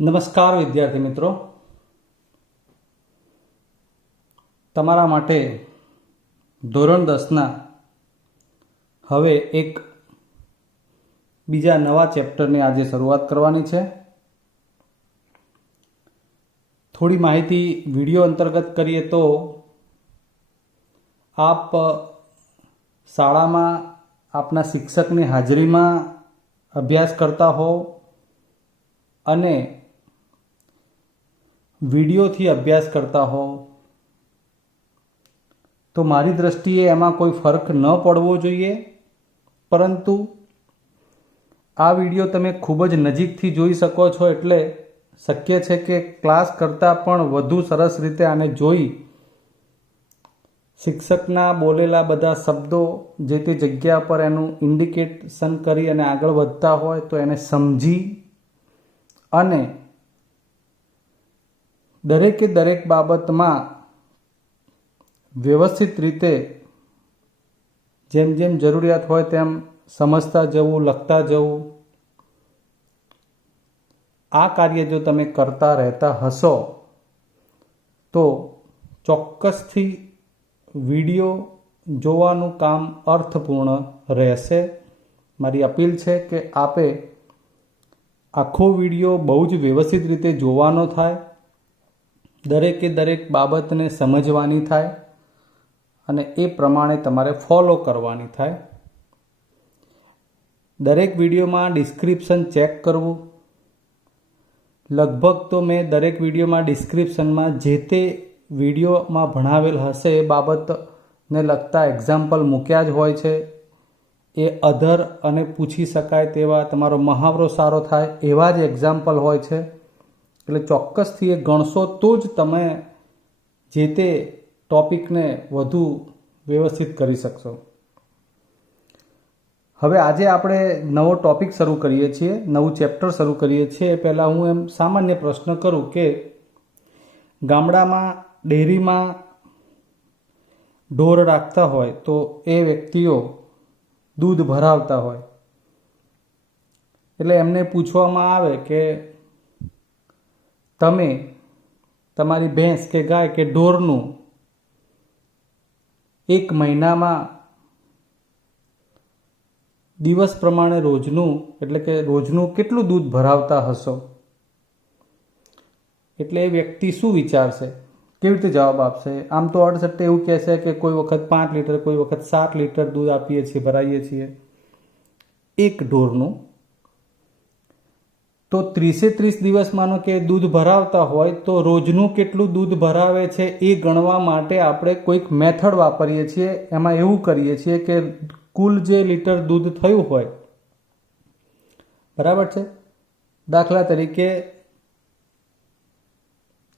નમસ્કાર વિદ્યાર્થી મિત્રો, તમારા માટે ધોરણ 10ના હવે એક બીજા નવા ચેપ્ટરની આજે શરૂઆત કરવાની છે. થોડી માહિતી વિડીયો અંતર્ગત કરીએ તો આપ શાળામાં આપના શિક્ષકની હાજરીમાં અભ્યાસ કરતા હો અને વિડીયોથી અભ્યાસ કરતા હો તો મારી દૃષ્ટિએ એમાં કોઈ ફરક ન પડવો જોઈએ, પરંતુ આ વિડીયો તમે ખૂબ જ નજીકથી જોઈ શકો છો, એટલે શક્ય છે કે ક્લાસ કરતાં પણ વધુ સરસ રીતે આને જોઈ શિક્ષકના બોલેલા બધા શબ્દો જે તે જગ્યા પર એનું ઇન્ડિકેશન કરી અને આગળ વધતા હોય તો એને સમજી અને દરેકે દરેક બાબતમાં વ્યવસ્થિત રીતે જેમ જેમ જરૂરિયાત હોય તેમ સમજતા જવું, લખતા જવું. આ કાર્ય જો તમે કરતા રહેતા હશો તો ચોક્કસથી વિડીયો જોવાનું કામ અર્થપૂર્ણ રહેશે. મારી અપીલ છે કે આપે આખો વિડીયો બહુ જ વ્યવસ્થિત રીતે જોવાનો થાય, દરેકે દરેક બાબતને સમજવાની થાય અને એ પ્રમાણે તમારે ફોલો કરવાની થાય. દરેક વિડીયોમાં ડિસ્ક્રિપ્શન ચેક કરવું. લગભગ તો મેં દરેક વિડીયોમાં ડિસ્ક્રિપ્શનમાં જે તે વિડીયોમાં ભણાવેલ હશે એ બાબતને લગતા એક્ઝામ્પલ મૂક્યા જ હોય છે. એ અધર અને પૂછી શકાય તેવા, તમારો મહાવરો સારો થાય એવા જ એક્ઝામ્પલ હોય છે. એટલે ચોક્કસથી એ ગણશો તો જ તમે જે તે ટૉપિકને વધુ વ્યવસ્થિત કરી શકશો. હવે આજે આપણે નવો ટૉપિક શરૂ કરીએ છીએ, નવું ચેપ્ટર શરૂ કરીએ છીએ. એ પહેલાં હું એમ સામાન્ય પ્રશ્ન કરું કે ગામડામાં ડેરીમાં ઢોર રાખતા હોય તો એ વ્યક્તિઓ દૂધ ભરાવતા હોય એટલે એમને પૂછવામાં આવે કે તમે તમારી ભેંસ કે ગાય કે ઢોરનું એક મહિનામાં દિવસ પ્રમાણે રોજનું એટલે કે રોજનું કેટલું દૂધ ભરાવતા હશો? એટલે એ વ્યક્તિ શું વિચારશે, કેવી રીતે જવાબ આપશે? આમ તો અડસટ્ટે એવું કહેશે કે કોઈ વખત 5 લીટર, કોઈ વખત 7 લીટર દૂધ આપીએ છીએ, ભરાઈએ છીએ એક ઢોરનું. તો 30 દિવસ માનો કે દૂધ ભરાવતા હોય તો રોજનું કેટલું દૂધ ભરાવે છે એ ગણવા માટે આપણે કોઈક મેથડ વાપરીએ છીએ. એમાં એવું કરીએ છીએ કે કુલ જે લીટર દૂધ થયું હોય, બરાબર છે, દાખલા તરીકે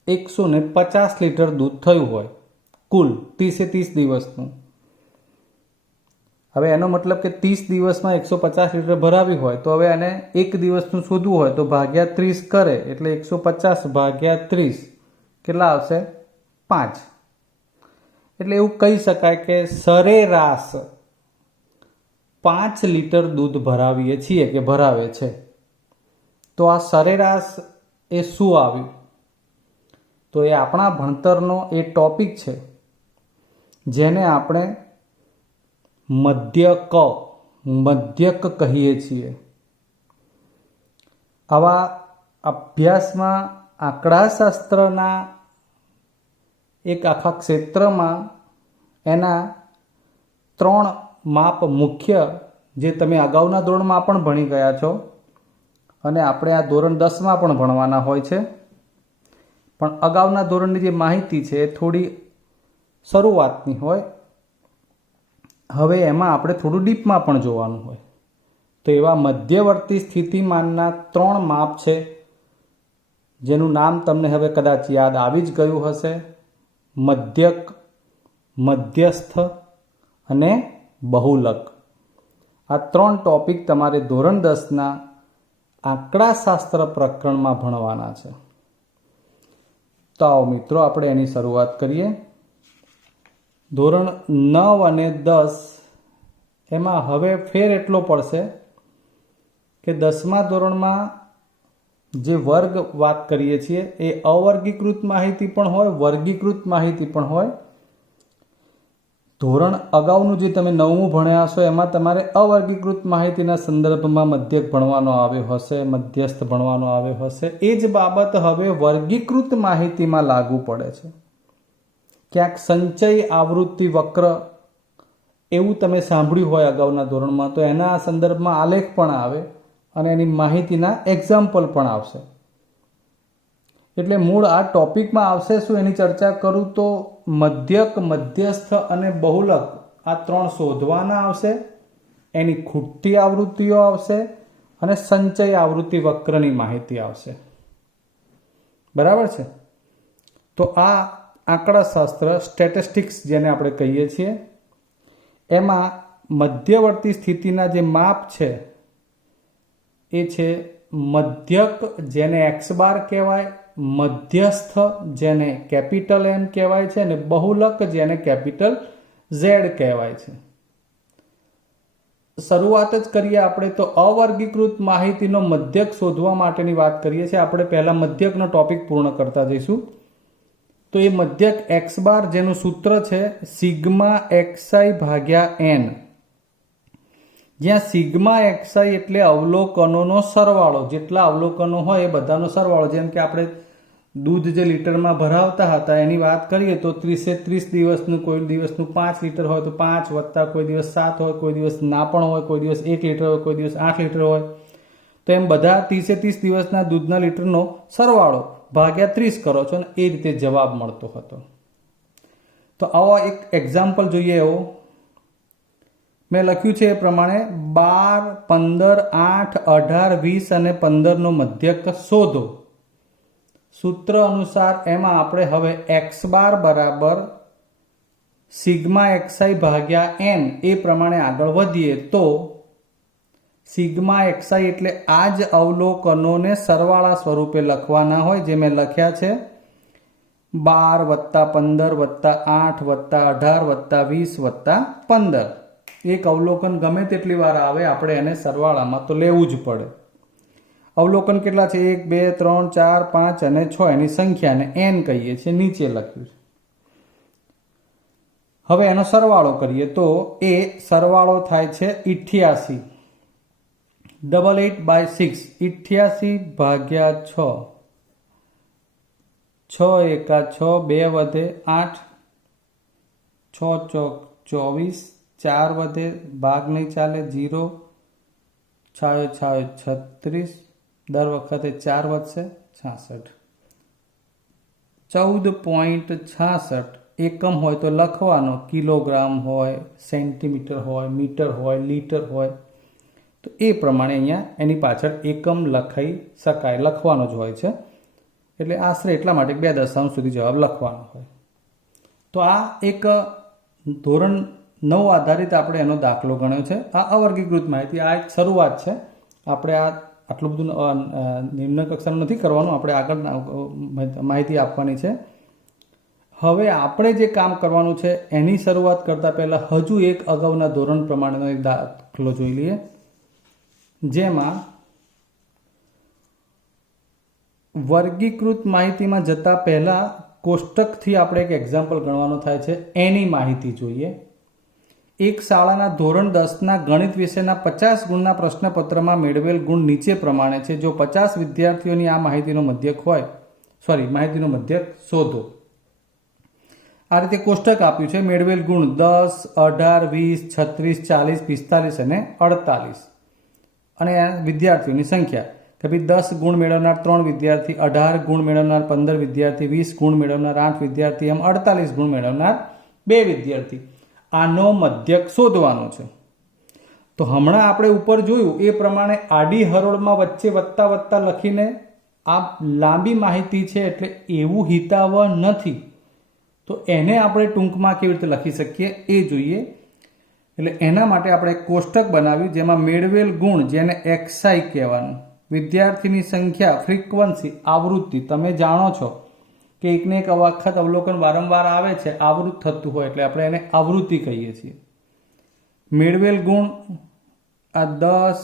150 લીટર દૂધ થયું હોય કુલ 30 દિવસનું. હવે એનો મતલબ કે 30 દિવસમાં 150 લીટર ભરાવી હોય તો હવે એને એક દિવસનું શોધવું હોય તો ભાગ્યા 30 કરે એટલે 150 ભાગ્યા 30 કેટલા આવશે? 5. એટલે એવું કહી શકાય કે સરેરાશ 5 લીટર દૂધ ભરાવીએ છીએ કે ભરાવે છે. તો આ સરેરાશ એ શું આવ્યું? તો એ આપણા ભણતરનો એ ટોપિક છે જેને આપણે મધ્યક કહીએ છીએ. આવા અભ્યાસમાં આંકડાશાસ્ત્રના એક આખા ક્ષેત્રમાં એના 3 માપ મુખ્ય, જે તમે અગાઉના ધોરણમાં પણ ભણી ગયા છો અને આપણે આ ધોરણ 10માં પણ ભણવાના હોય છે. પણ અગાઉના ધોરણની જે માહિતી છે એ થોડી શરૂઆતની હોય, હવે એમાં આપણે થોડું ડીપમાં પણ જોવાનું હોય. તો એવા મધ્યવર્તી સ્થિતિમાનના 3 માપ છે જેનું નામ તમને હવે કદાચ યાદ આવી જ ગયું હશે: મધ્યક, મધ્યસ્થ અને બહુલક. આ 3 ટોપિક તમારે ધોરણ 10ના આંકડાશાસ્ત્ર પ્રકરણમાં ભણવાના છે. તો આવો મિત્રો, આપણે એની શરૂઆત કરીએ. ધોરણ 9 અને 10 એમાં હવે ફેર એટલો પડશે કે 10મા ધોરણમાં જે વર્ગ વાત કરીએ છીએ એ અવર્ગીકૃત માહિતી પણ હોય, વર્ગીકૃત માહિતી પણ હોય. ધોરણ અગાઉનું જે તમે 9મું ભણ્યા હશો એમાં તમારે અવર્ગીકૃત માહિતીના સંદર્ભમાં મધ્યક ભણવાનો આવ્યો હશે, મધ્યસ્થ ભણવાનો આવ્યો હશે. એ જ બાબત હવે વર્ગીકૃત માહિતીમાં લાગુ પડે છે. ક્યાંક સંચય આવૃત્તિ વક્ર એવું તમે સાંભળ્યું હોય અગાઉના ધોરણમાં, તો એના સંદર્ભમાં આલેખ પણ આવે અને એની માહિતીના એક્ઝામ્પલ પણ આવશે. એટલે મૂળ આ ટોપિકમાં આવશે શું એની ચર્ચા કરું તો મધ્યક, મધ્યસ્થ અને બહુલક આ 3 શોધવાના આવશે, એની ખૂટતી આવૃત્તિઓ આવશે અને સંચય આવૃત્તિ વક્રની માહિતી આવશે. બરાબર છે? તો આ આંકડાશાસ્ત્ર, સ્ટેટિસ્ટિક્સ જેને આપણે કહીએ છીએ, એમાં મધ્યવર્તી સ્થિતિના જે માપ છે એ છે મધ્યક જેને x બાર કહેવાય, મધ્યસ્થ જેને કેપિટલ M કહેવાય છે અને બહુલક જેને કેપિટલ Z કહેવાય છે. શરૂઆત જ કરીએ આપણે તો અવર્ગીકૃત માહિતીનો મધ્યક શોધવા માટેની વાત કરીએ છીએ. આપણે પહેલા મધ્યકનો ટોપિક પૂર્ણ કરતા જઈશું. તો એ મધ્યક x બાર જેનું સૂત્ર છે સિગ્મા xi ભાગ્યા n, જ્યાં સિગ્મા xi એટલે અવલોકનોનો સરવાળો, જેટલા અવલોકનો હોય એ બધાનો સરવાળો. જેમ કે આપણે દૂધ જે લીટરમાં ભરાવતા હતા એની વાત કરીએ તો 30 દિવસનું, કોઈ દિવસનું 5 લીટર હોય તો 5 વત્તા કોઈ દિવસ 7 હોય, કોઈ દિવસ ના પણ હોય, કોઈ દિવસ 1 લીટર હોય, કોઈ દિવસ 8 લીટર હોય. તો એમ બધા 30 દિવસના દૂધના લીટરનો સરવાળો ભાગ્યા 30 કરો છો અને એ રીતે જવાબ મળતો હતો. તો આવો એક એક્ઝામ્પલ જોઈએ. એવો મેં લખ્યું છે એ પ્રમાણે 12, 15, 8, 18, 20 અને 15નો મધ્યક શોધો. સૂત્ર અનુસાર એમાં આપણે હવે x બાર બરાબર સિગ્મા xi ભાગ્યા n એ પ્રમાણે આગળ વધીએ તો સિગ્મા xi એટલે આ જ અવલોકનોને સરવાળા સ્વરૂપે લખવાના હોય, જે મેં લખ્યા છે 12 વત્તા 15 વત્તા 8 વત્તા 18 વત્તા 20 વત્તા 15. એક અવલોકન ગમે તેટલી વાર આવે આપણે એને સરવાળામાં તો લેવું જ પડે. અવલોકન કેટલા છે? 1, 2, 3, 4, 5 અને 6 એની સંખ્યાને n કહીએ છીએ, નીચે લખ્યું છે. હવે એનો સરવાળો કરીએ તો એ સરવાળો થાય છે 88. 88/6, 88 ભાગ્યા 6. 6 એકા 6, 2 વધે 8, 6 ચોક 24, 4 વધે, ભાગ નહીં ચાલે, 0, 6 36, દર વખતે 4 વધશે, 66. 14.66 એકમ હોય તો લખવાનો, કિલોગ્રામ હોય, સેન્ટીમીટર હોય, મીટર હોય, લીટર હોય, તો એ પ્રમાણે અહીંયા એની પાછળ એકમ લખાઈ શકાય, લખવાનો જ હોય છે. એટલે આશરે એટલા માટે 2 દશાંશ સુધી જવાબ લખવાનો હોય. તો આ એક ધોરણ 9 આધારિત આપણે એનો દાખલો ગણ્યો છે. આ અવર્ગીકૃત માહિતી, આ એક શરૂઆત છે. આપણે આ આટલું બધું નિમ્ન કક્ષાનું નથી કરવાનું, આપણે આગળ માહિતી આપવાની છે. હવે આપણે જે કામ કરવાનું છે એની શરૂઆત કરતા પહેલા હજુ એક અગાઉના ધોરણ પ્રમાણેનો એક દાખલો જોઈ લઈએ, જેમાં વર્ગીકૃત માહિતીમાં જતા પહેલા કોષ્ટકથી આપણે એક એક્ઝામ્પલ ગણવાનો થાય છે. એની માહિતી જોઈએ. એક શાળાના ધોરણ 10ના ગણિત વિષયના 50 ગુણના પ્રશ્નપત્રમાં મેળવેલ ગુણ નીચે પ્રમાણે છે. જો 50 વિદ્યાર્થીઓની આ માહિતીનો મધ્યક હોય, માહિતીનો મધ્યક શોધો. આ રીતે કોષ્ટક આપ્યું છે. મેળવેલ ગુણ 10, 18, 20, 36, 40, 45 અને 48 અને વિદ્યાર્થીઓની સંખ્યા કે ભાઈ 10 ગુણ મેળવનાર 3 વિદ્યાર્થી, 18 ગુણ મેળવનાર 15 વિદ્યાર્થી, 20 ગુણ મેળવનાર 8 વિદ્યાર્થી, એમ 48 ગુણ મેળવનાર 2 વિદ્યાર્થી. આનો મધ્યક શોધવાનો છે. તો હમણાં આપણે ઉપર જોયું એ પ્રમાણે આડી હરોળમાં વચ્ચે વત્તા વત્તા લખીને આ લાંબી માહિતી છે એટલે એવું હિતાવહ નથી, તો એને આપણે ટૂંકમાં કેવી રીતે લખી શકીએ એ જોઈએ. એટલે એના માટે આપણે એક કોષ્ટક બનાવ્યું જેમાં મેળવેલ ગુણ જેને xi કહેવાનું, વિદ્યાર્થીની સંખ્યા, ફ્રીક્વન્સી, આવૃત્તિ. તમે જાણો છો કે એકને એક વખત અવલોકન વારંવાર આવે છે, આવૃત થતું હોય એટલે આપણે એને આવૃત્તિ કહીએ છીએ. મેળવેલ ગુણ આ 10,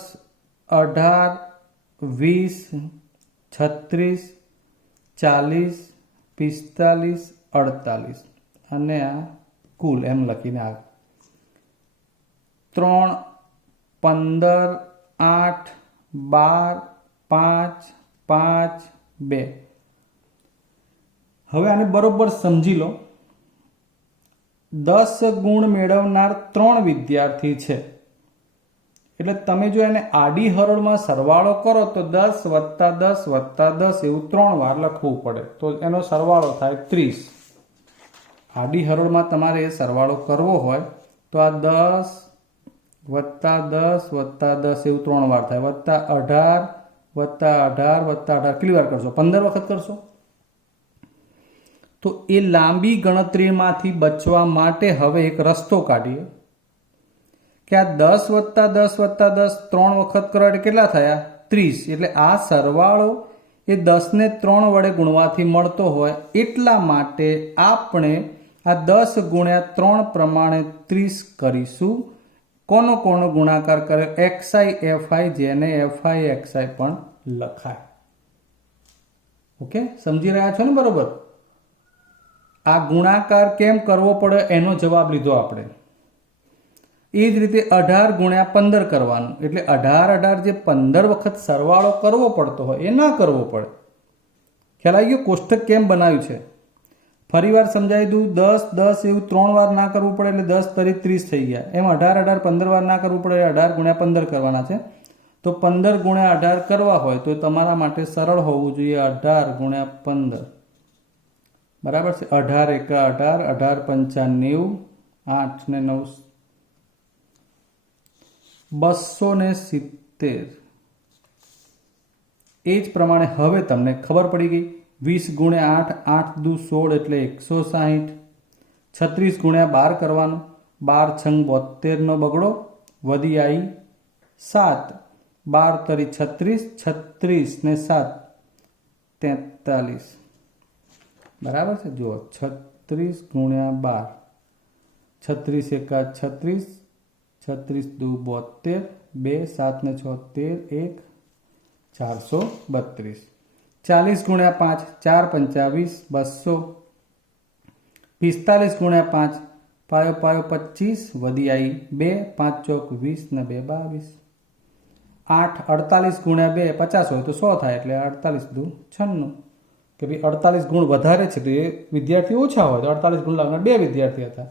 18, 20, 36, 40, 45, 48 અને આ કુલ એમ લખીને આ 3, 15, 8, 12, 5, 5, 2. હવે આને બરોબર સમજી લો. 10 ગુણ મેળવનાર 3 વિદ્યાર્થી છે. એટલે તમે જો એને આડી હરોળમાં સરવાળો કરો તો 10 + 10 + 10 એવું 3 વાર લખવું પડે, તો એનો સરવાળો થાય 30. આડી હરોળમાં તમારે એ સરવાળો કરવો હોય તો આ 10 + 10 + 10 એવું 3 વાર થાય, +18 +18 +18 કેટલી વાર કરશો? 15 વખત કરશો. તો એ લાંબી ગણતરીમાંથી બચવા માટે હવે એક રસ્તો કાઢીએ કે આ 10 + 10 + 10 3 વખત કરો એટલે કેટલા થયા? 30. એટલે આ સરવાળો એ 10 ને 3 વડે ગુણવાથી મળતો હોય, એટલા માટે આપણે આ 10 × 3 પ્રમાણે 30 કરીશું. કોનો ગુણાકાર કરે? XI FI, જેને FI XI પણ લખાય. ઓકે, સમજી રહ્યા છો ને? બરોબર. આ ગુણાકાર કેમ કરવો પડે એનો જવાબ લીધો આપણે. એ જ રીતે 18 × 15 કરવાનું, એટલે 18 જે 15 વખત સરવાળો કરવો પડતો હોય એ ના કરવો પડે. ખ્યાલ આવી ગયો? કોષ્ટક કેમ બનાવ્યું છે ફરી વાર સમજાવી દઉં. 10 10 એવું 3 વાર ના કરવું પડે, એટલે 10 તરી 30 થઈ ગયા. એમ 18 18 15 વાર ના કરવું પડે, 18 × 15 કરવાના છે. તો 15 × 18 કરવા હોય તો તમારા માટે સરળ હોવું જોઈએ 18 × 15. બરાબર છે? 18 × 18, 18 × 5 90, 8 ને 9 270. એ જ પ્રમાણે હવે તમને ખબર પડી ગઈ. 20 × 8, 8 દુ 16 એટલે 160. 36 × 12 કરવાનું, 12 × 72 નો બગડો, વધી આવી 7, 12 તરી 36, 36 ને 7 43. બરાબર છે? જુઓ, 36 × 12, 36 એકા 36, 36 દુ 72, 2 7 ને 6 13, 1 432. 40 × 5, 4 × 25, 200. 45 × 5, પાયો પાયો 25, વધી આવી 2, 5 ચોક 20 ને 2 22. 8 48 × 2 50 હોય તો 100 થાય, એટલે 48 દુ 96. કે ભાઈ 48 ગુણ વધારે છે તો એ વિદ્યાર્થી ઓછા હોય, તો 48 ગુણ લાવનાર 2 વિદ્યાર્થી હતા.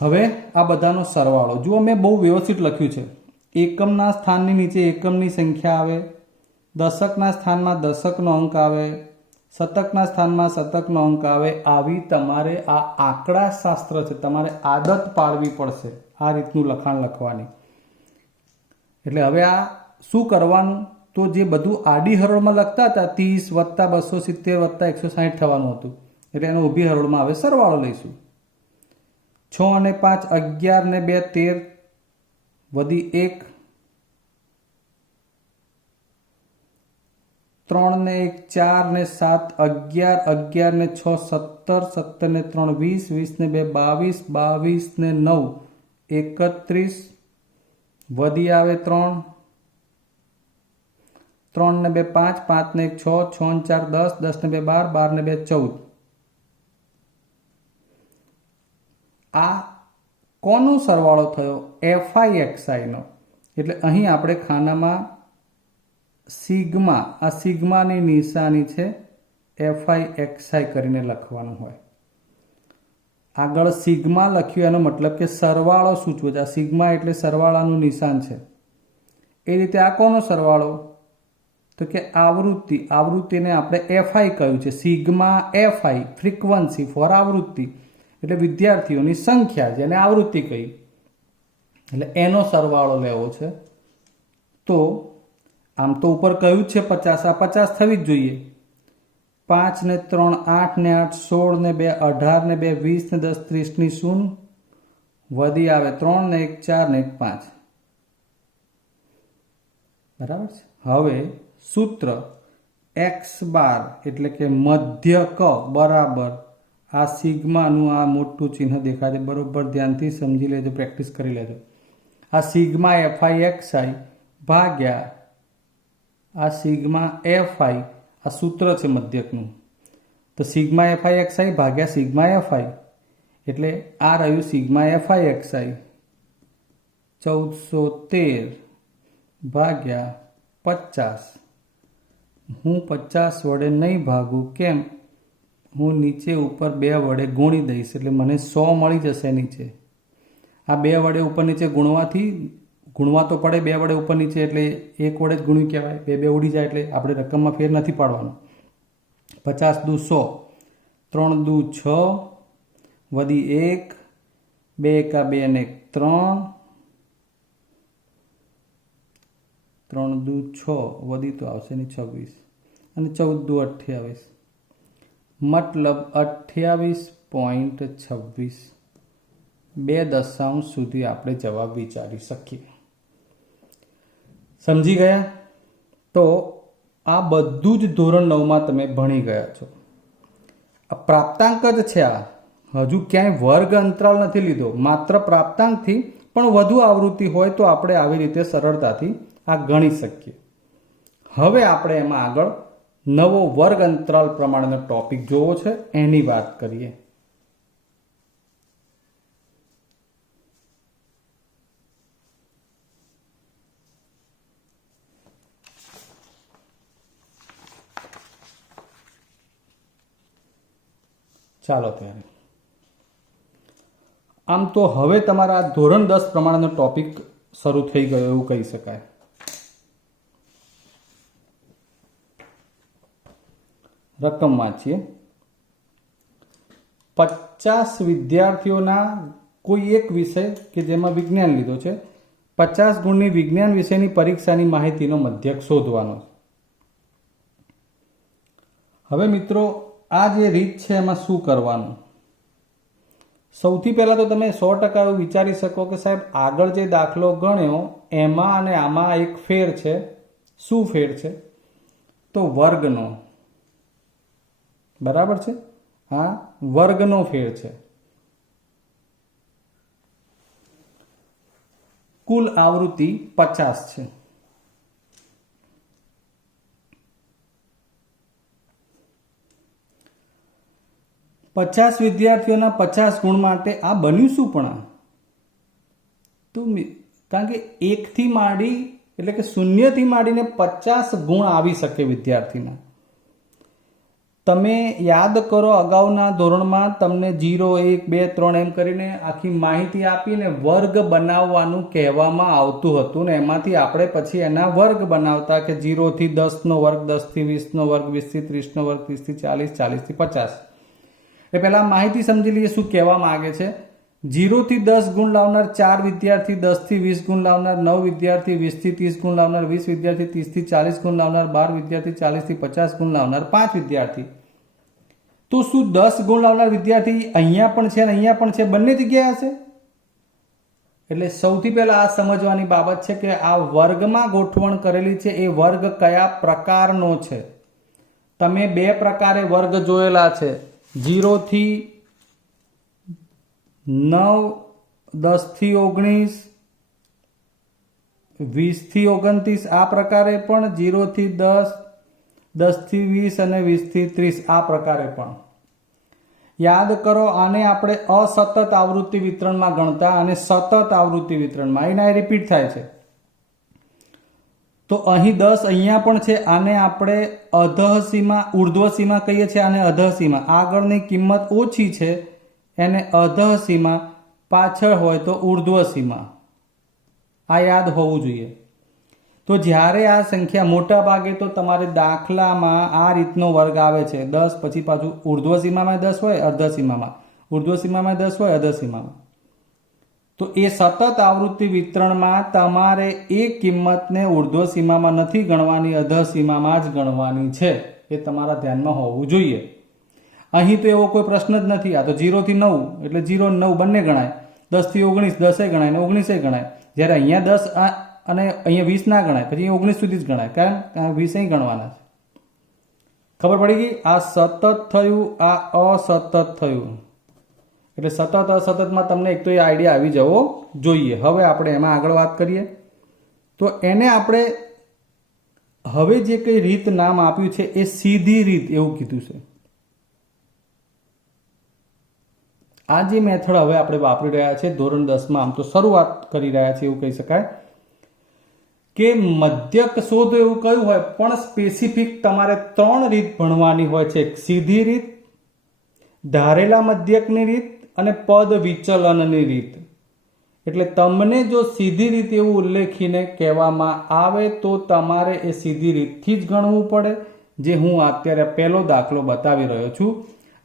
હવે આ બધાનો સરવાળો જુઓ, મેં બહુ વ્યવસ્થિત લખ્યું છે. એકમના સ્થાનની નીચે એકમની સંખ્યા આવે, દશકના સ્થાનમાં દશકનો અંક આવે, શતકના સ્થાનમાં શતકનો અંક આવે. આવી તમારે આ આંકડા શાસ્ત્ર છે, તમારે આદત પાડવી પડશે આ રીતનું લખાણ લખવાની. એટલે હવે આ શું કરવાનું? તો જે બધું આડી હરોળમાં લખતા હતા 30 + 270 + 160 થવાનું હતું, એટલે એનો ઊભી હરોળમાં હવે સરવાળો લઈશું. 6 અને 5 11 ને 2 13, વધી 1, 3 ને 1 4 ને 7 11, 11 ને 6 17, 17 ને 3 20, 20 ને 2 22, 22 ને 9 31, વધી આવે 3, 3 ને 2 5, 5 ને 1 6, 6 ને 4 10, 10 ને 2 12, 12 ને 2 14. આ કોનો સરવાળો થયો? FI XI નો. એટલે અહીં આપણે ખાનામાં સિગ્મા, આ સિગ્માની નિશાની છે, FI XI કરીને લખવાનું હોય. આગળ સિગ્મા લખ્યું એનો મતલબ કે સરવાળો સૂચવે છે. આ સિગ્મા એટલે સરવાળાનું નિશાન છે. એ રીતે આ કોનો સરવાળો? તો કે આવૃત્તિ. આવૃત્તિને આપણે FI કહ્યું છે. સિગ્મા FI, ફ્રીક્વન્સી ફોર આવૃત્તિ, એટલે વિદ્યાર્થીઓની સંખ્યા, જેને આવૃત્તિ કહી. એટલે એનો સરવાળો લેવો છે. તો આમ તો ઉપર કહ્યું છે 50, આ 50 થવી જ જોઈએ. 5 ને 3 8 ને 8 16 ને 2 18 ને 2 20 ને 10 30 ની 0, વધી આવે 3 ને 1 4 ને 1 5. બરાબર છે? હવે સૂત્ર x બાર એટલે કે મધ્યક બરાબર આ સિગ્માનું આ મોટું ચિહ્ન દેખાય છે, બરોબર ધ્યાનથી સમજી લેજો, પ્રેક્ટિસ કરી લેજો. આ સિગ્મા FI XI ભાગ્યા આ સિગ્મા એફઆઈ આ સૂત્ર છે મધ્યકનું, તો સિગ્મા એફઆઈ એક્સઆઈ ભાગ્યા સિગ્મા એફઆઈ, એટલે આ રહ્યું સિગ્મા એફઆઈ એક્સઆઈ 1413 ભાગ્યા 50. હું 50 વડે નહીં ભાગું, કેમ? હું નીચે ઉપર 2 વડે ગુણી દઈશ એટલે મને 100 મળી જશે નીચે. આ 2 વડે ઉપર નીચે ગુણવા તો પડે, 2 વડે ઉપર નીચે એટલે 1 વડે જ ગુણ્યું કહેવાય. 2 2 ઉડી જાય એટલે આપણે રકમમાં ફેર નથી પાડવાનો. 50 દુ 100, 3 દુ 6 વધી 1, 2 એકા 2 ને 3, 3 દુ 6 વધી તો આવશે નહીં 26 અને 14 દુ 28, મતલબ 28.26. 2 દશાંશ સુધી આપણે જવાબ વિચારી શકીએ. સમજી ગયા? તો આ બધું જ ધોરણ 9માં તમે ભણી ગયા છો. આ પ્રાપ્તાંક જ છે. આ હજુ ક્યાંય વર્ગ અંતરાલ નથી લીધો, માત્ર પ્રાપ્તાંકથી પણ વધુ આવૃત્તિ હોય તો આપણે આવી રીતે સરળતાથી આ ગણી શકીએ. હવે આપણે એમાં આગળ નવો વર્ગ અંતરાલ પ્રમાણેનો ટોપિક જોવો છે, એની વાત કરીએ. ચાલો ત્યારે. આમ તો હવે તમારા ધોરણ 10 પ્રમાણેનો ટોપિક શરૂ થઈ ગયો એવું કહી શકાય. રકમ વાંચીએ. 50 વિદ્યાર્થીઓના કોઈ એક વિષય કે જેમાં વિજ્ઞાન લીધો છે, 50 ગુણની વિજ્ઞાન વિષયની પરીક્ષાની માહિતીનો મધ્યક શોધવાનો. હવે મિત્રો આ જે રીત છે એમાં શું કરવાનું? સૌથી પહેલાં તો તમે 100% એવું વિચારી શકો કે સાહેબ આગળ જે દાખલો ગણ્યો એમાં અને આમાં એક ફેર છે. શું ફેર છે? તો વર્ગનો. બરાબર છે? હા, વર્ગનો ફેર છે. કુલ આવૃત્તિ 50 છે. પચાસ વિદ્યાર્થીઓના 50 ગુણ માટે આ બન્યું શું? પણ તો કારણ કે 1 થી માંડી એટલે કે 0 થી માંડીને 50 ગુણ આવી શકે વિદ્યાર્થીના. તમે યાદ કરો, અગાઉના ધોરણમાં તમને 0, 1, 2, 3 એમ કરીને આખી માહિતી આપીને વર્ગ બનાવવાનું કહેવામાં આવતું હતું ને એમાંથી આપણે પછી એના વર્ગ બનાવતા કે 0 થી 10નો વર્ગ, 10 થી 20નો વર્ગ, 20 થી 30નો વર્ગ, 30 થી 40, 40 થી 50. એ પહેલાં માહિતી સમજી લઈએ શું કહેવા માંગે છે. 0 થી 10 ગુણ લાવનાર 4 વિદ્યાર્થી, 10 થી 20 ગુણ લાવનાર 9 વિદ્યાર્થી, 20 થી 30 ગુણ લાવનાર 20 વિદ્યાર્થી, 30 થી 40 ગુણ લાવનાર 12 વિદ્યાર્થી, 40 થી 50 ગુણ લાવનાર 5 વિદ્યાર્થી. તો શું 10 ગુણ લાવનાર વિદ્યાર્થી અહીંયા પણ છે અને અહીંયા પણ છે, બંને જગ્યાએ હશે? એટલે સૌથી પહેલા આ સમજવાની બાબત છે કે આ વર્ગમાં ગોઠવણ કરેલી છે એ વર્ગ કયા પ્રકારનો છે. તમે 2 પ્રકારે વર્ગ જોયેલા છે, 0 થી 9, 10 થી 19, 20 થી 29 આ પ્રકારે પણ, 0 થી 10, 10 થી 20 અને 20 થી 30 આ પ્રકારે પણ. યાદ કરો, આને આપણે અસતત આવૃત્તિ વિતરણમાં ગણતા અને સતત આવૃત્તિ વિતરણમાં. એના રિપીટ થાય છે. તો અહીં 10 અહીંયા પણ છે, આને આપણે અધઃ સીમા, ઉર્ધ્વ સીમા કહીએ છીએ, આને અધઃ સીમા. આગળની કિંમત ઓછી છે એને અધઃ સીમા, પાછળ હોય તો ઉર્ધ્વ સીમા. આ યાદ હોવું જોઈએ. તો જ્યારે આ સંખ્યા મોટા ભાગે તો તમારે દાખલામાં આ રીતનો વર્ગ આવે છે, 10 પછી પાછું ઉર્ધ્વ સીમામાં 10 હોય, અર્ધ સીમામાં, ઉર્ધ્વ સીમામાં 10 હોય, અર્ધ સીમામાં. તો એ સતત આવૃત્તિ વિતરણમાં તમારે એ કિંમતને ઉર્ધ્વ સીમામાં નથી ગણવાની, અધઃ સીમામાં જ ગણવાની છે. એ તમારા ધ્યાનમાં હોવું જોઈએ. અહીં તો એવો કોઈ પ્રશ્ન જ નથી. આ તો 0 થી 9 એટલે 0 અને 9 બંને ગણાય, 10 થી 19 10 ગણાય અને 19 ગણાય. જ્યારે અહીંયા 10 અને અહીંયા 20 ના ગણાય, પછી 19 સુધી જ ગણાય, કારણ 20 અહીં ગણવાના છે. ખબર પડી ગઈ? આ સતત થયું, આ અસતત થયું. એટલે સતત અસતતમાં તમને એક તો એ આઈડિયા આવી જવો જોઈએ. હવે આપણે એમાં આગળ વાત કરીએ. તો એને આપણે હવે જે કંઈ રીત નામ આપ્યું છે એ સીધી રીત એવું કીધું છે. આ જે મેથડ હવે આપણે વાપરી રહ્યા છે ધોરણ 10માં, આમ તો શરૂઆત કરી રહ્યા છે એવું કહી શકાય કે મધ્યક શોધ એવું કહ્યું હોય પણ સ્પેસિફિક તમારે 3 રીત ભણવાની હોય છે. એક સીધી રીત, ધારેલા મધ્યકની રીત અને પદ વિચલનની રીત. એટલે તમને જો સીધી રીત એવું ઉલ્લેખીને કહેવામાં આવે તો તમારે એ સીધી રીતથી જ ગણવું પડે, જે હું અત્યારે પહેલો દાખલો બતાવી રહ્યો છું.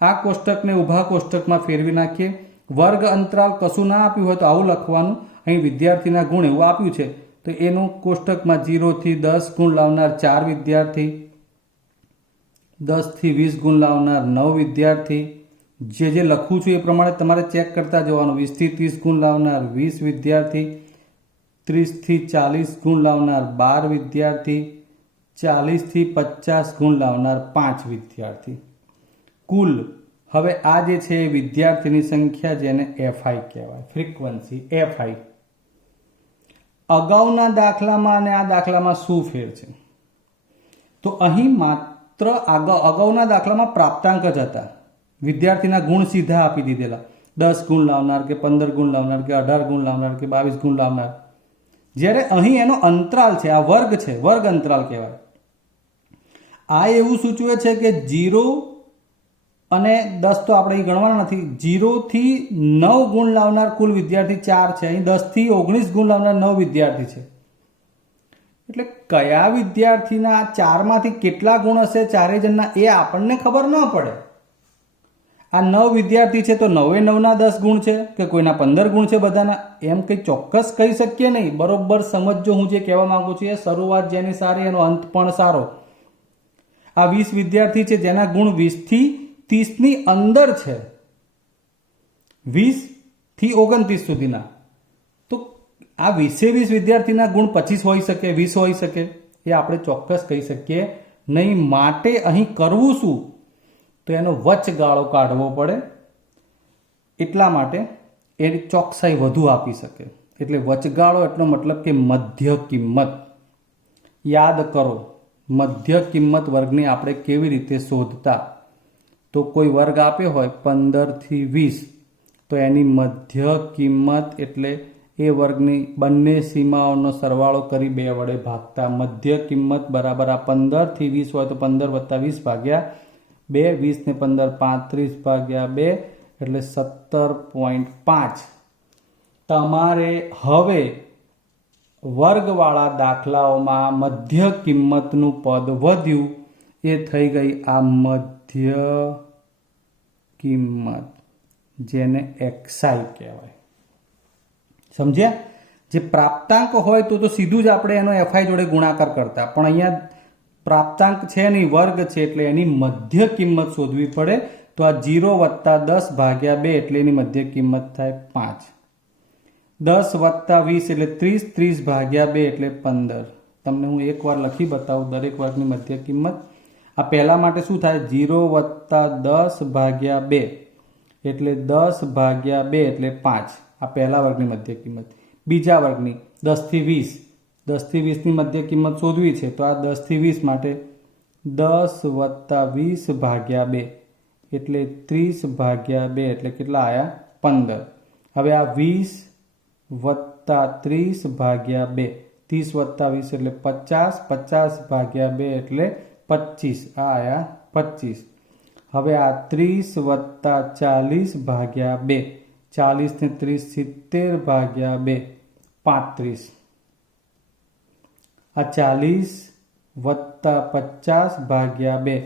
આ કોષ્ટકને ઊભા કોષ્ટકમાં ફેરવી નાખીએ. વર્ગ અંતરાલ કશું ના આપ્યું હોય તો આવું લખવાનું. અહીં વિદ્યાર્થીના ગુણ એવું આપ્યું છે તો એનું કોષ્ટકમાં 0 થી 10 ગુણ લાવનાર 4 વિદ્યાર્થી, 10 થી 20 ગુણ લાવનાર 9 વિદ્યાર્થી, જે લખું છું એ પ્રમાણે તમારે ચેક કરતા જવાનું. 20 થી 30 ગુણ લાવનાર 20 વિદ્યાર્થી, 30 થી 40 ગુણ લાવનાર 12 વિદ્યાર્થી, 40 થી 50 ગુણ લાવનાર 5 વિદ્યાર્થી. કુલ હવે આ જે છે એ વિદ્યાર્થીની સંખ્યા, જેને એફઆઈ કહેવાય, ફ્રીક્વન્સી એફઆઈ. અગાઉના દાખલામાં અને આ દાખલામાં શું ફેર છે? તો અહીં માત્ર અગાઉના દાખલામાં પ્રાપ્તાંક જ હતા. વિદ્યાર્થીના ગુણ સીધા આપી દીધેલા, 10 ગુણ લાવનાર કે 15 ગુણ લાવનાર કે 18 ગુણ લાવનાર કે 22 ગુણ લાવનાર. જ્યારે અહીં એનો અંતરાલ છે, આ વર્ગ છે, વર્ગ અંતરાલ કહેવાય. આ એવું સૂચવે છે કે 0 અને 10 તો આપણે અહીં ગણવાના નથી. 0 થી 9 ગુણ લાવનાર કુલ વિદ્યાર્થી 4 છે. અહીં 10 થી 19 ગુણ લાવનાર 9 વિદ્યાર્થી છે. એટલે કયા વિદ્યાર્થીના 4માંથી કેટલા ગુણ હશે ચારેય જણના એ આપણને ખબર ન પડે. આ 9 વિદ્યાર્થી છે તો 9 એ 9ના 10 ગુણ છે કે કોઈના 15 ગુણ છે બધાના, એમ કંઈ ચોક્કસ કહી શકીએ નહીં. બરોબર સમજો હું જે કહેવા માંગુ છું એ. શરૂઆત જેની સારી એનો અંત પણ સારો. આ 20 વિદ્યાર્થી છે જેના ગુણ 20 થી 30ની અંદર છે, 20 થી 29 સુધીના. તો આ 20 વિદ્યાર્થીના ગુણ 25 હોઈ શકે, 20 હોઈ શકે, એ આપણે ચોક્કસ કહી શકીએ નહીં. માટે અહીં કરવું શું? તો એનો વચગાળો કાઢવો પડે. એટલા માટે એ ચોકસાઈ વધુ આપી શકે. એટલે વચગાળો એટલો મતલબ કે મધ્ય કિંમત. યાદ કરો, મધ્ય કિંમત વર્ગની આપણે કેવી રીતે શોધતા? તો કોઈ વર્ગ આપ્યો હોય 15 થી 20, તો એની મધ્ય કિંમત એટલે એ વર્ગની બંને સીમાઓનો સરવાળો કરી 2 વડે ભાગતા. મધ્ય કિંમત બરાબર આ 15 થી 20 હોય તો 15 વત્તા 20 ભાગ્યા 2, 20 ને 15 35 ભાગ્યા 2 એટલે 17.5. તમારે હવે વર્ગવાળા દાખલાઓમાં મધ્ય કિંમતનું પદ વધ્યું, એ થઈ ગઈ આ મધ્ય કિંમત, જેને એક્સઆઈ કહેવાય. સમજ્યા? જે પ્રાપ્તાંક હોય તો સીધું જ આપણે એનો એફઆઈ જોડે ગુણાકાર કરતા, પણ અહીંયા પ્રાપ્તાંક છે નહીં, વર્ગ છે, એટલે એની મધ્ય કિંમત શોધવી પડે. તો આ 0 વત્તા 10 ભાગ્યા 2 એટલે એની મધ્ય કિંમત થાય 5. 10 વત્તા 20 એટલે 30, 30 ભાગ્યા 2 એટલે 15. તમને હું એકવાર લખી બતાવું દરેક વર્ગની મધ્ય કિંમત. આ પહેલા માટે શું થાય? 0 વત્તા 10 ભાગ્યા 2 એટલે 10 ભાગ્યા 2 એટલે 5. આ પહેલા વર્ગની મધ્ય કિંમત. બીજા વર્ગની 10 થી 20, 10 થી 20ની મધ્ય કિંમત શોધવી છે તો આ 10 થી 20 માટે 10 વત્તા 20 ભાગ્યા 2 એટલે 30 ભાગ્યા 2 એટલે કેટલા આવ્યા? 15. હવે આ 20 વત્તા 30 ભાગ્યા 2, 30 વત્તા 20 એટલે 50, 50 ભાગ્યા 2 એટલે 25. આ આવ્યા 25. હવે આ 30 વત્તા 40 ભાગ્યા 2, 40 ને 30 70 ભાગ્યા 2 35. આ 40 વત્તા 50 ભાગ્યા 2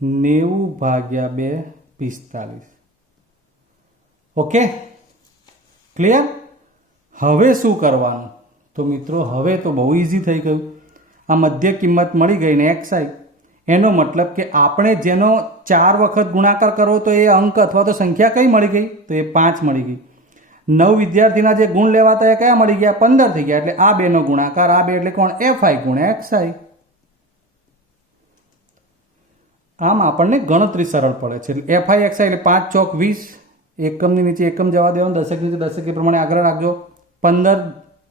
90 ભાગ્યા 2 45. Okay, clear? હવે શું કરવાનું? તો મિત્રો હવે તો બહુ ઇઝી થઈ ગયું. આ મધ્ય કિંમત મળી ગઈ ને એક્સઆઈ. એનો મતલબ કે આપણે જેનો 4 વખત ગુણાકાર કરવો તો એ અંક અથવા તો સંખ્યા કઈ મળી ગઈ? તો એ 5 મળી ગઈ. 9 વિદ્યાર્થીના જે ગુણ લેવાતા એ કયા મળી ગયા? 15 થઈ ગયા. એટલે આ 2 નો ગુણાકાર, આ 2 એટલે કોણ? એફઆઈ ગુણ્યા એક્સઆઈ. આમ આપણને ગણતરી સરળ પડે છે. એટલે એફઆઈ એક્સઆઈ એટલે 5 ચોક 20. એકમની નીચે એકમ જવા દેવાનું, દશક નીચે દશક, એ પ્રમાણે આગળ રાખજો. 15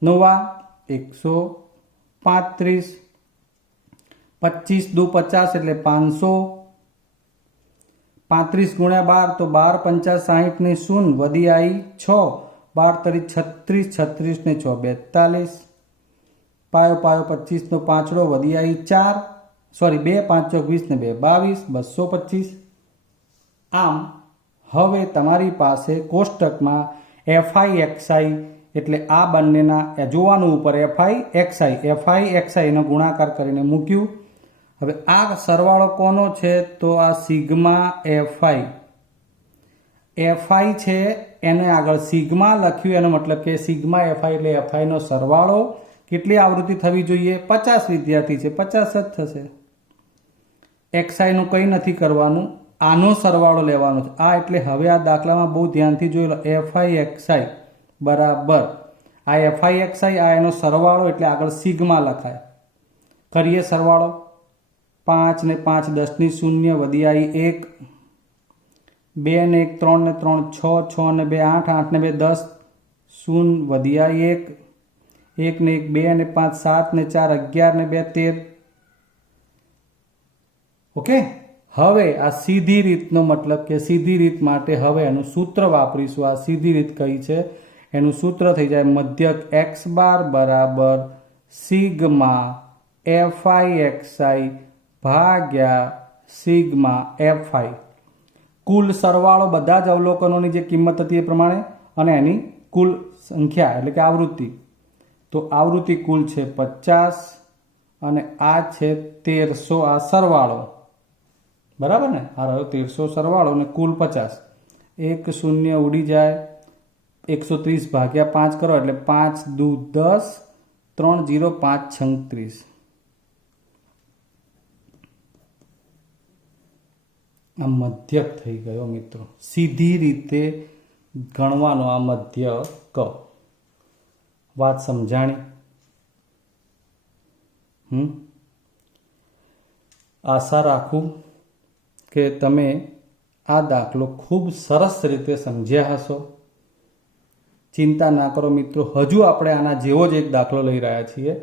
9 135. 25 દુ 50 એટલે 500, 35 ગુણ્યા 12 તો 12 50 60 ને 0 વધી આવી 6, 12 તરી 36, 36 ને 6 42, પાયો પાયો 25 નો પાંચડો વધી આવી 4, સોરી 2 5 ચોક 20 ને 2 22, 225. આમ હવે તમારી પાસે કોષ્ટકમાં FI એટલે આ બંનેના જોવાનું ઉપર FI એનો ગુણાકાર કરીને મૂક્યું. હવે આ સરવાળો કોનો છે તો આ સિગ્મા FI છે એને આગળ સિગ્મા લખ્યું, એનો મતલબ કે સિગ્મા FI એટલે FI નો સરવાળો. કેટલી આવૃત્તિ થવી જોઈએ? 50 વિદ્યાર્થી છે 50 જ થશે. XI નું કંઈ નથી કરવાનું, આનો સરવાળો લેવાનો છે. આ એટલે હવે આ દાખલામાં બહુ ધ્યાનથી જોઈ લો. FI બરાબર આ FI આ એનો સરવાળો એટલે આગળ સિગ્મા લખાય. કરીએ સરવાળો. 5 ને 5 10 ની 0 વધી આવી 1, 2 ને 1 3 ને 3 6, 6 ને 2 8, 8 ને 2 10, 0 વધી આવી 1, 1 ને 1 2 ને 5 7 ને 4 11 ને 2 13. ઓકે, હવે આ સીધી રીતનો મતલબ કે સીધી રીત માટે હવે એનું સૂત્ર વાપરીશું. આ સીધી રીત કઈ છે? એનું સૂત્ર થઈ જાય મધ્યક x બાર બરાબર સિગ્મા FI ભાગ્યા સિગ્મા FI. કુલ સરવાળો બધા જ અવલોકનોની જે કિંમત હતી એ પ્રમાણે અને એની કુલ સંખ્યા એટલે કે આવૃત્તિ. તો આવૃત્તિ કુલ છે 50 અને આ છે 1300. આ સરવાળો બરાબર ને? આ રહ્યો 1300 સરવાળો અને કુલ 50. 1 0 ઉડી જાય, 130 ભાગ્યા 5 કરો એટલે 5 દુ 10, 3 0 5 36. આ મધ્યક થઈ ગયો મિત્રો. સીધી રીતે ગણવાનો આ મધ્યક. વાત સમજાણી? આશા રાખું કે તમે આ દાખલો ખૂબ સરસ રીતે સમજ્યા હશો. ચિંતા ના કરો મિત્રો, હજુ આપણે આના જેવો જ એક દાખલો લઈ રહ્યા છીએ.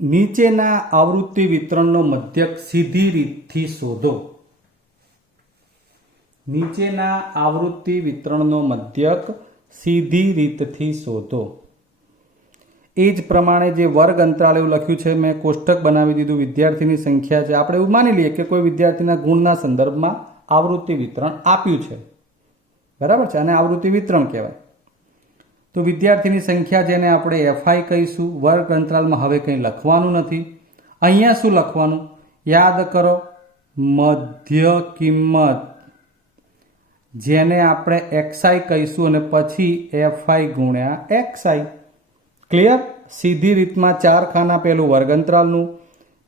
નીચેના આવૃત્તિ વિતરણનો મધ્યક સીધી રીતથી શોધો. નીચેના આવૃત્તિ વિતરણનો મધ્યક સીધી રીતથી શોધો. એ જ પ્રમાણે જે વર્ગ અંતરાલ એવું લખ્યું છે, મેં કોષ્ટક બનાવી દીધું. વિદ્યાર્થીની સંખ્યા છે. આપણે એવું માની લઈએ કે કોઈ વિદ્યાર્થીના ગુણના સંદર્ભમાં આવૃત્તિ વિતરણ આપ્યું છે. બરાબર છે? અને આવૃત્તિ વિતરણ કહેવાય. તો વિદ્યાર્થીની સંખ્યા જેને આપણે FI કહીશું. વર્ગ અંતરાલમાં હવે કંઈ લખવાનું નથી. અહીંયા શું લખવાનું? યાદ કરો, મધ્ય કિંમત જેને આપણે XI કહીશું અને પછી FI ગુણ્યા XI. ક્લિયર? સીધી રીતમાં 4 ખાના, પહેલું વર્ગ અંતરાલનું,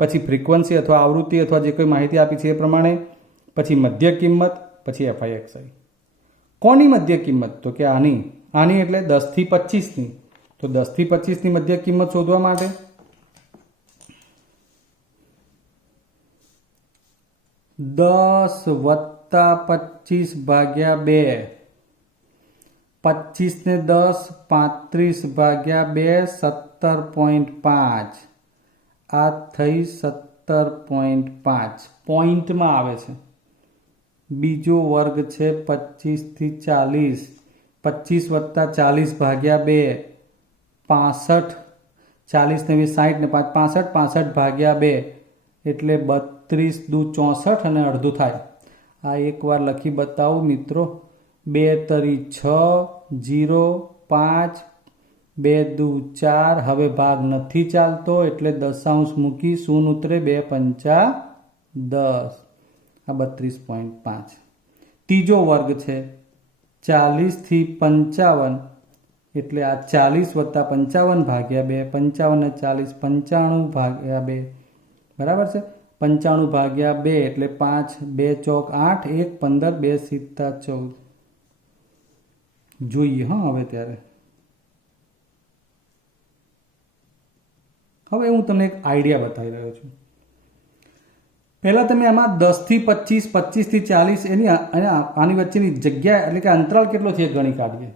પછી ફ્રીક્વન્સી અથવા આવૃત્તિ અથવા જે કોઈ માહિતી આપી છે એ પ્રમાણે, પછી મધ્ય કિંમત, પછી FI XI. કોની મધ્ય કિંમત? તો કે આની. આની એટલે 10 થી 25ની. તો 10 થી 25ની મધ્ય કિંમત શોધવા માટે 10 વત્તા 25 ભાગ્યા 2, 25 ને 10 35 ભાગ્યા 2 17.5. આ થઈ 17.5 પોઈન્ટમાં આવે છે. બીજો વર્ગ છે 25 થી 40. 25 વત્તા 40 ભાગ્યા 2 65. 40 ને 60 ને 5 65. 65 ભાગ્યા 2 એટલે 32 દુ 64 અને અડધું થાય. આ એકવાર લખી બતાવું મિત્રો. 2 તરી 6 0 5 2 દુ 4. હવે ભાગ નથી ચાલતો એટલે દશાંશ મૂકી 0 ઉતરે. 2 પંચા 10. આ 32.5. ત્રીજો વર્ગ છે 40 થી 55 એટલે આ 40 વત્તા 55 ભાગ્યા 2. 55 ને 40 95 ભાગ્યા 2. બરાબર છે? 95 ભાગ્યા 2 એટલે 5 2 ચોક 8 1 15 2 સિત્તા 14. જોઈએ હવે ત્યારે. હવે હું તમને એક આઈડિયા બતાવી રહ્યો છું. પહેલા તમે આમાં 10 થી 25 25 થી 40 એની આની વચ્ચેની જગ્યા એટલે કે અંતરાલ કેટલો છે એ ગણી કાઢીએ.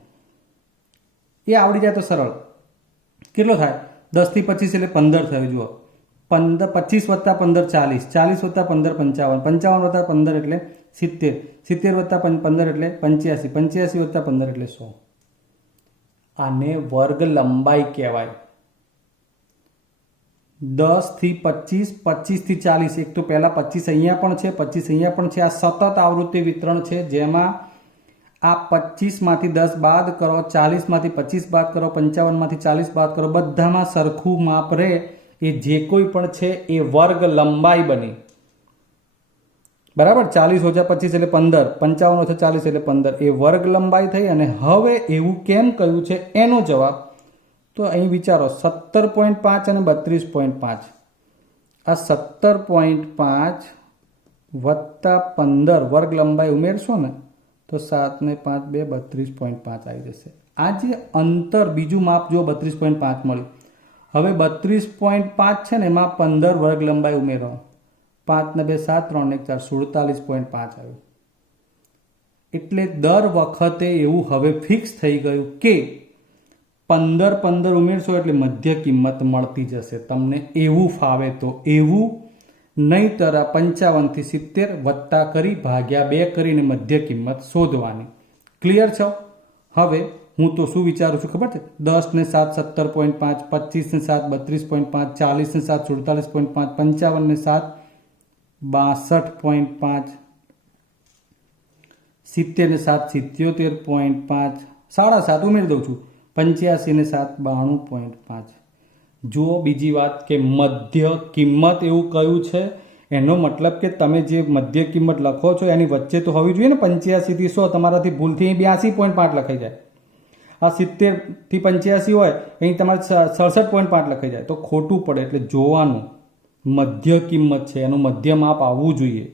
એ આવડી જાય તો સરળ. કેટલો થાય? 10 થી 25 એટલે 15 થયો. જુઓ, 25 વત્તા 15 40, 40 વત્તા 15 55, 55 વત્તા 15 એટલે 70, 70 વત્તા 15 એટલે 85, 85 વત્તા 15 એટલે 100. આને વર્ગ લંબાઈ કહેવાય. 10 થી 25, 25 થી 40, એક તો પહેલા 25 અહીંયા પણ છે, 25 અહીંયા પણ છે. આ સતત આવૃત્તિ વિતરણ છે, જેમાં આ 25 માંથી 10 બાદ કરો, 40 માંથી 25 બાદ કરો, 55 માંથી 40 બાદ કરો, બધામાં સરખું માપ રહે. એ જે કોઈ પણ છે એ વર્ગ લંબાઈ બની. બરાબર? 40 ઓછા 25 એટલે 15, 55 ઓછા 40 એટલે 15, એ વર્ગ લંબાઈ થઈ. અને હવે એવું કેમ કહ્યું છે એનો જવાબ તો અહીં વિચારો, 17.5 અને 32.5. આ 17.5 વત્તા 15 વર્ગ લંબાઈ ઉમેરશો ને તો 7 ને 5 2 32.5 આવી જશે. આ જે અંતર, બીજું માપ જો 32.5 મળ્યું. હવે 32.5 છે ને, એમાં 15 વર્ગ લંબાઈ ઉમેરો. 5 ને 2 7, 3 ને 4 47.5 આવ્યું. એટલે દર વખતે એવું હવે ફિક્સ થઈ ગયું કે 15 ઉમેરશો એટલે મધ્ય કિંમત મળતી જશે. તમને એવું ફાવે તો એવું, નહીંતર 55 થી 70 વત્તા કરી ભાગ્યા 2 કરીને મધ્ય કિંમત શોધવાની. ક્લિયર છો? હવે હું તો શું વિચારું છું ખબર છે? 10 ને 7 17.5, 25 ને 7 32.5, 40 ને 7 47.5, 55 ને 7 62.5, 70 ને 7 77.5, 7.5 ઉમેરી દઉં છું, 85 ને 7 92.5. જુઓ, બીજી વાત કે મધ્ય કિંમત એવું કયું છે, એનો મતલબ કે તમે જે મધ્ય કિંમત લખો છો એની વચ્ચે તો હોવી જોઈએ ને. 85 થી 100 તમારાથી ભૂલથી 82.5 લખાઈ જાય. આ 70 થી 85 હોય, અહીં તમારે 67.5 લખાઈ જાય તો ખોટું પડે. એટલે જોવાનું મધ્ય કિંમત છે, એનું મધ્ય માપ આવવું જોઈએ.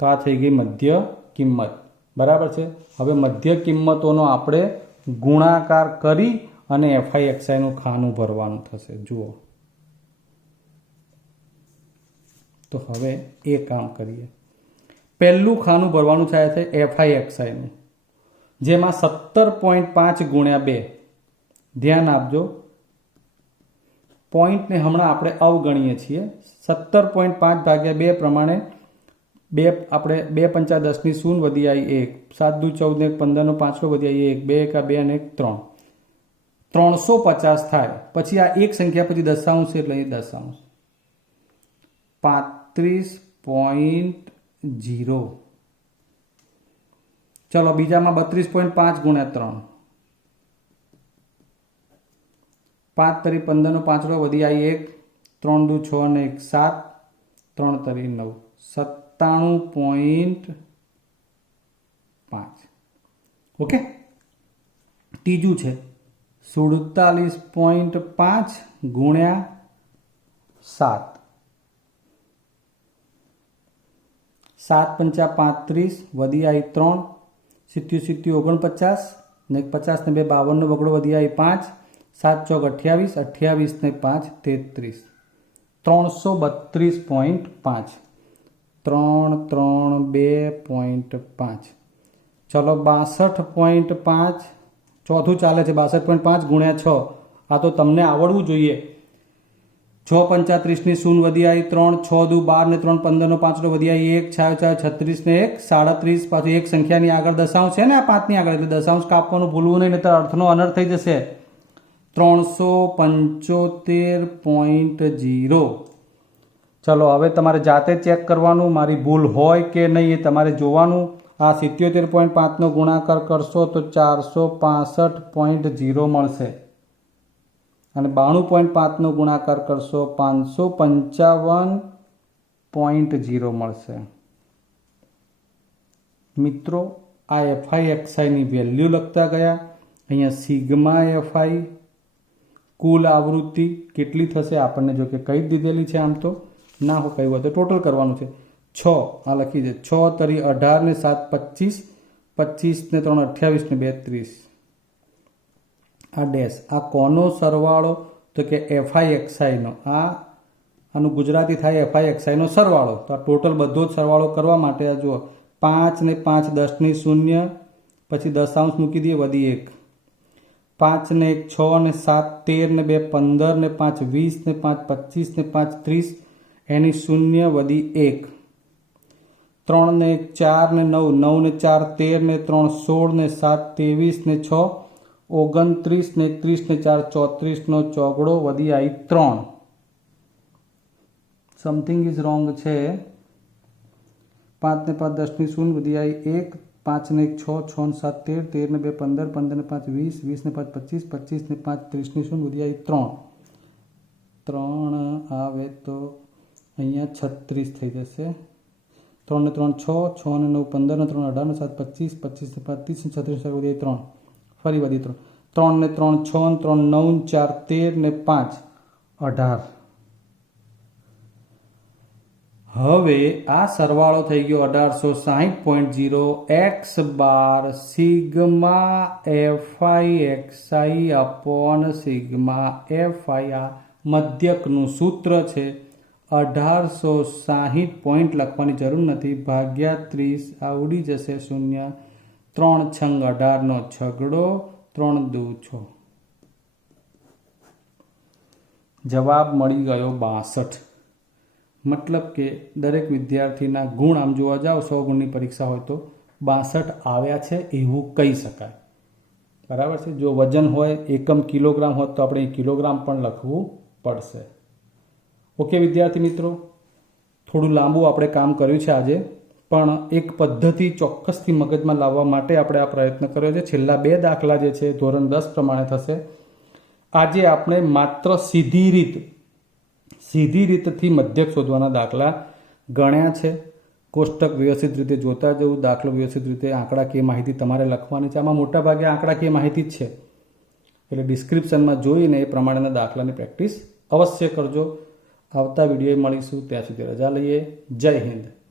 તો આ થઈ ગઈ મધ્ય કિંમત. બરાબર છે? હવે મધ્ય કિંમતોનો આપણે ગુણાકાર કરી અને FIXIનું ખાનું ભરવાનું થશે. જુઓ, તો હવે એ કામ કરીએ. પહેલું ખાનું ભરવાનું થાય છે FIXIનું, જેમાં 17.5 ગુણ્યા 2. ધ્યાન આપજો, પોઈન્ટને હમણાં આપણે અવગણીએ છીએ. 17.5 ભાગ્યા 2 પ્રમાણે 2 આપણે 2 પંચા 10 ની શૂન્ય વધી આવી 1, 7 દુ 14 ને 15 નો 5 વધી આવી 1, 2 એકા 2 અને 1 3, 350 થાય. પછી આ એક સંખ્યા પછી દશાંશ એટલે એ દશાંશ 35.0. ચલો, બીજામાં 32.5 ગુણ્યા 3, 5 તરી 15 નો 5 વધી આવી 1, 3 દુ 6 અને 1 7, 3 તરી 9, 97.5. ઓકે. ત્રીજું છે 47.5 ગુણ્યા 7, 7 પંચા 35 વધી આવી 3, 77 49 ને 50 ને 2 52 નો બગડો વધી આવી 5, 7 ચોક 28, 28 ને 5 33, 332.5, 332.5. ચલો, 62.5 ચોથું ચાલે છે. 62.5 ગુણ્યા 6, આ તો તમને આવડવું જોઈએ. 6 પંચા 30 ની શૂન્ય વધી આવી 3, 6 દુ 12 ને 3 15 નો 5 વધી આવી 1, 6 36 ને 1 37. પાછું એક સંખ્યાની આગળ દશાંશ છે ને, આ 5 ની આગળ, એટલે દશાંશ કાપવાનું ભૂલવું નહીં, નહીંતર અર્થનો અનર્થ થઈ જશે. 375.0. ચલો, હવે તમારે જાતે ચેક કરવાનું, મારી ભૂલ હોય કે નહીં એ તમારે જોવાનું. આ 77.5 નો ગુણાકાર કરશો તો 465.0 મળશે, અને 92.5 નો ગુણાકાર કરશો 555.0 મળશે. મિત્રો, આ FIXIની વેલ્યુ લખતા ગયા. અહીંયા સિગ્મા FI કુલ આવૃત્તિ કેટલી થશે આપણને જો કે કહી દીધેલી છે. આમ તો ના હું કહ્યું તો ટોટલ કરવાનું છે. 6 આ લખી દે, 6 તરી 18 ને 7 25, 25 ને 3 28 ને 2 30. આ ડેશ, આ કોનો સરવાળો? તો કે FIXIનો. આનું ગુજરાતી થાય FIXIનો સરવાળો. તો આ ટોટલ બધો જ સરવાળો કરવા માટે આ જુઓ, 5 ને 5 10 ની શૂન્ય, પછી દશાંશ મૂકી દઈએ વધી 1, 5 ને 1 6 ને 7 13 ને 2 15 ને 5 20 ને 5 25 ને 5 30 એની 0 વધી 1 3 ને 1 4 ને 9 9 ને 4 13 ને 3 16 ને 7 23 ને 6 29 ને 30 ને 4 34 નો ચોગડો વધી આવી 3 સમથિંગ ઇઝ રોંગ છે 5 ને 5 10 ની 0 વધી આવી 1 5 ને 1 6 6 ને 7 13 13 ને 2 15 15 ને 5 20 20 ને 5 25 25 ને 5 30 ની 0 વધી આવી 3 આવે તો અહીંયા 36 થઈ જશે 3 ને 3 6 6 ને 9 15 ને 3 18 ને 7 25 25 ને 5 30 ને 36 વધી 3 ફરી વધી 3 ને 3 6 ને 3 9 4 13 ને 5 18 હવે આ સરવાળો થઈ ગયો 1860.0 x bar sigma fi xi upon sigma fi આ મધ્યકનું સૂત્ર છે 1860 પોઈન્ટ લખવાની જરૂર નથી ભાગ્યા 30 આવડી જશે 0 3 છંગ 18 નો છગડો 3 દુ 6 જવાબ મળી ગયો 62 મતલબ કે દરેક વિદ્યાર્થીના ગુણ આમ જોવા જાઓ 100 ગુણની પરીક્ષા હોય તો 62 આવ્યા છે એવું કહી શકાય બરાબર છે જો વજન હોય એકમ કિલોગ્રામ હોય તો આપણે કિલોગ્રામ પણ લખવું પડશે ઓકે વિદ્યાર્થી મિત્રો થોડું લાંબુ આપણે કામ કર્યું છે આજે પણ એક પદ્ધતિ ચોક્કસથી મગજમાં લાવવા માટે આપણે આ પ્રયત્ન કર્યો છે છેલ્લા 2 દાખલા જે છે ધોરણ 10 પ્રમાણે થશે આજે આપણે માત્ર સીધી રીતથી મધ્યક શોધવાના દાખલા ગણ્યા છે કોષ્ટક વ્યવસ્થિત રીતે જોતા જવું દાખલો વ્યવસ્થિત રીતે આંકડાકીય માહિતી તમારે લખવાની છે આમાં મોટાભાગે આંકડાકીય માહિતી જ છે એટલે ડિસ્ક્રિપ્શનમાં જોઈને એ પ્રમાણેના દાખલાની પ્રેક્ટિસ અવશ્ય કરજો આવતા વિડીયો મળીશું ત્યાં સુધી રજા લઈએ જય હિન્દ